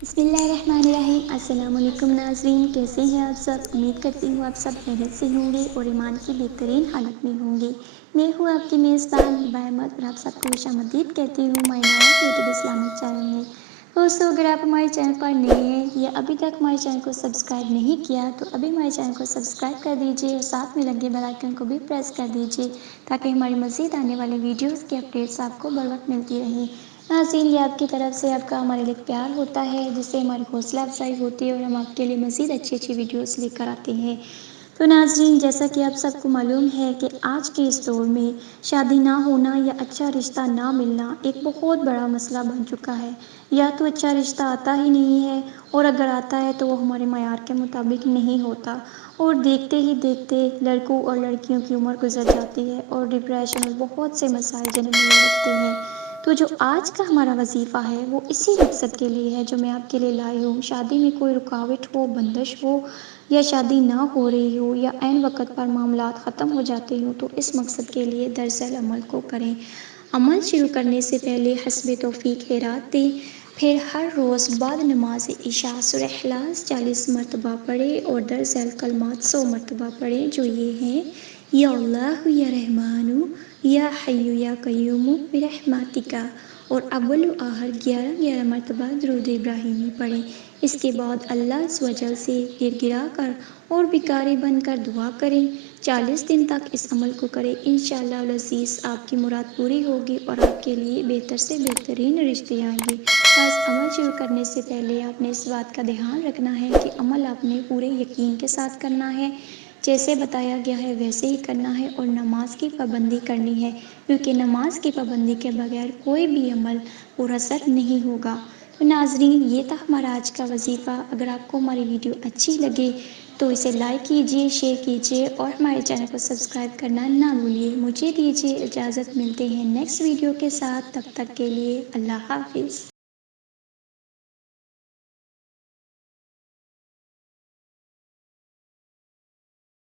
بسم اللہ الرحمن الرحیم۔ السلام علیکم ناظرین، کیسے ہیں آپ سب؟ امید کرتی ہوں آپ سب خیریت سے ہوں گے اور ایمان کی بہترین حالت میں ہوں گے۔ میں ہوں آپ کی میزبان ہبہ احمد اور آپ سب کو خوش آمدید کہتی ہوں مائی نائب یوٹیوب اسلامک چینل میں۔ دوستو، اگر آپ ہمارے چینل پر نئے ہیں یا ابھی تک ہمارے چینل کو سبسکرائب نہیں کیا تو ابھی ہمارے چینل کو سبسکرائب کر دیجیے اور ساتھ میں لگے بیل آئیکن کو بھی پریس کر دیجیے تاکہ ہماری مزید آنے والی ویڈیوز کی اپڈیٹس آپ کو بر وقت ملتی رہیں۔ ناظرین، یہ آپ کی طرف سے آپ کا ہمارے لیے پیار ہوتا ہے جس سے ہماری حوصلہ افزائی ہوتی ہے اور ہم آپ کے لیے مزید اچھی اچھی ویڈیوز لے کر آتے ہیں۔ تو ناظرین، جیسا کہ آپ سب کو معلوم ہے کہ آج کے اس دور میں شادی نہ ہونا یا اچھا رشتہ نہ ملنا ایک بہت بڑا مسئلہ بن چکا ہے۔ یا تو اچھا رشتہ آتا ہی نہیں ہے اور اگر آتا ہے تو وہ ہمارے معیار کے مطابق نہیں ہوتا اور دیکھتے ہی دیکھتے لڑکوں اور لڑکیوں کی عمر گزر جاتی ہے اور ڈپریشن اور بہت سے مسائل جنم لینے لگتے ہیں۔ تو جو آج کا ہمارا وظیفہ ہے وہ اسی مقصد کے لیے ہے جو میں آپ کے لیے لائی ہوں۔ شادی میں کوئی رکاوٹ ہو، بندش ہو یا شادی نہ ہو رہی ہو یا عین وقت پر معاملات ختم ہو جاتے ہوں تو اس مقصد کے لیے دراصل عمل کو کریں۔ عمل شروع کرنے سے پہلے حسب توفیق خیرات دیں، پھر ہر روز بعد نماز عشاء سورہ اخلاص 40 مرتبہ پڑھیں اور دراصل کلمات 100 مرتبہ پڑھیں جو یہ ہیں: یا اللہ یا رحمانو یا حیو یا قیومو برحمتک، اور اول و آخر 11 مرتبہ درود ابراہیمی پڑھیں۔ اس کے بعد اللہ عز و جل سے گر گرا کر اور بھکاری بن کر دعا کریں۔ 40 دن تک اس عمل کو کریں، انشاءاللہ العزیز آپ کی مراد پوری ہوگی اور آپ کے لیے بہتر سے بہترین رشتے آئیں گے۔ بس عمل شروع کرنے سے پہلے آپ نے اس بات کا دھیان رکھنا ہے کہ عمل آپ نے پورے یقین کے ساتھ کرنا ہے، جیسے بتایا گیا ہے ویسے ہی کرنا ہے اور نماز کی پابندی کرنی ہے، کیونکہ نماز کی پابندی کے بغیر کوئی بھی عمل پر اثر نہیں ہوگا۔ تو ناظرین، یہ تھا ہمارا آج کا وظیفہ۔ اگر آپ کو ہماری ویڈیو اچھی لگے تو اسے لائک کیجیے، شیئر کیجیے اور ہمارے چینل کو سبسکرائب کرنا نہ بھولیے۔ مجھے دیجیے اجازت، ملتے ہیں نیکسٹ ویڈیو کے ساتھ، تب تک کے لیے اللہ حافظ۔